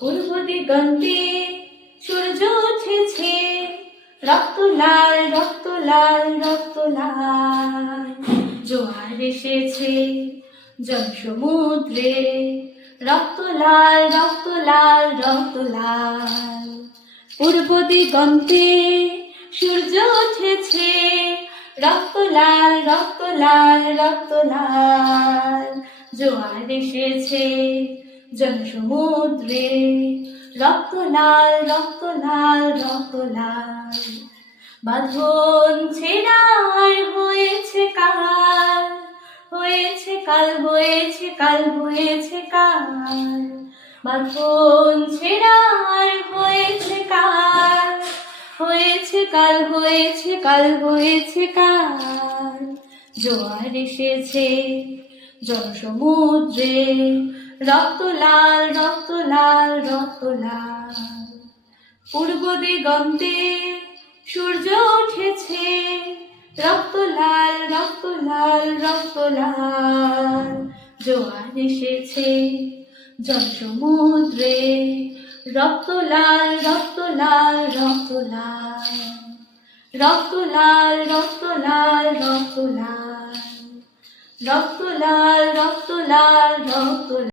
পূর্ব দিগন্তে সূর্য উঠেছে, রক্ত লাল রক্ত লাল রক্ত লাল। জোয়ার এসেছে জন সমুদ্রে, রক্ত লাল রক্ত লাল রক্ত লাল। পূর্ব দিগন্তে সূর্য উঠেছে, রক্ত লাল রক্ত লাল রক্ত লাল। জোয়ার এসেছে জন সমুদ্রে, রক্ত লাল রক্ত লাল রক্ত লাল। বাঁধন ছেঁড়ার হয়েছে কাল, হয়েছে কাল হয়েছে কাল হয়েছে কাল। বাঁধন ছেঁড়ার হয়েছে কাল, হয়েছে কাল হয়েছে কাল হয়েছে কাল। জোয়ার এসেছে জনসমুদ্রে, রক্ত লাল রক্ত লাল রক্ত লাল। পূর্ব দিগন্তে সূর্য উঠেছে, রক্ত লাল রক্ত লাল রক্ত লাল। জোয়ার এসেছে জনসমুদ্রে, রক্ত লাল রক্ত লাল রক্ত লাল। রক্ত লাল রক্ত লাল রক্ত লাল, রক্ত লাল রক্ত লাল রক্ত লাল।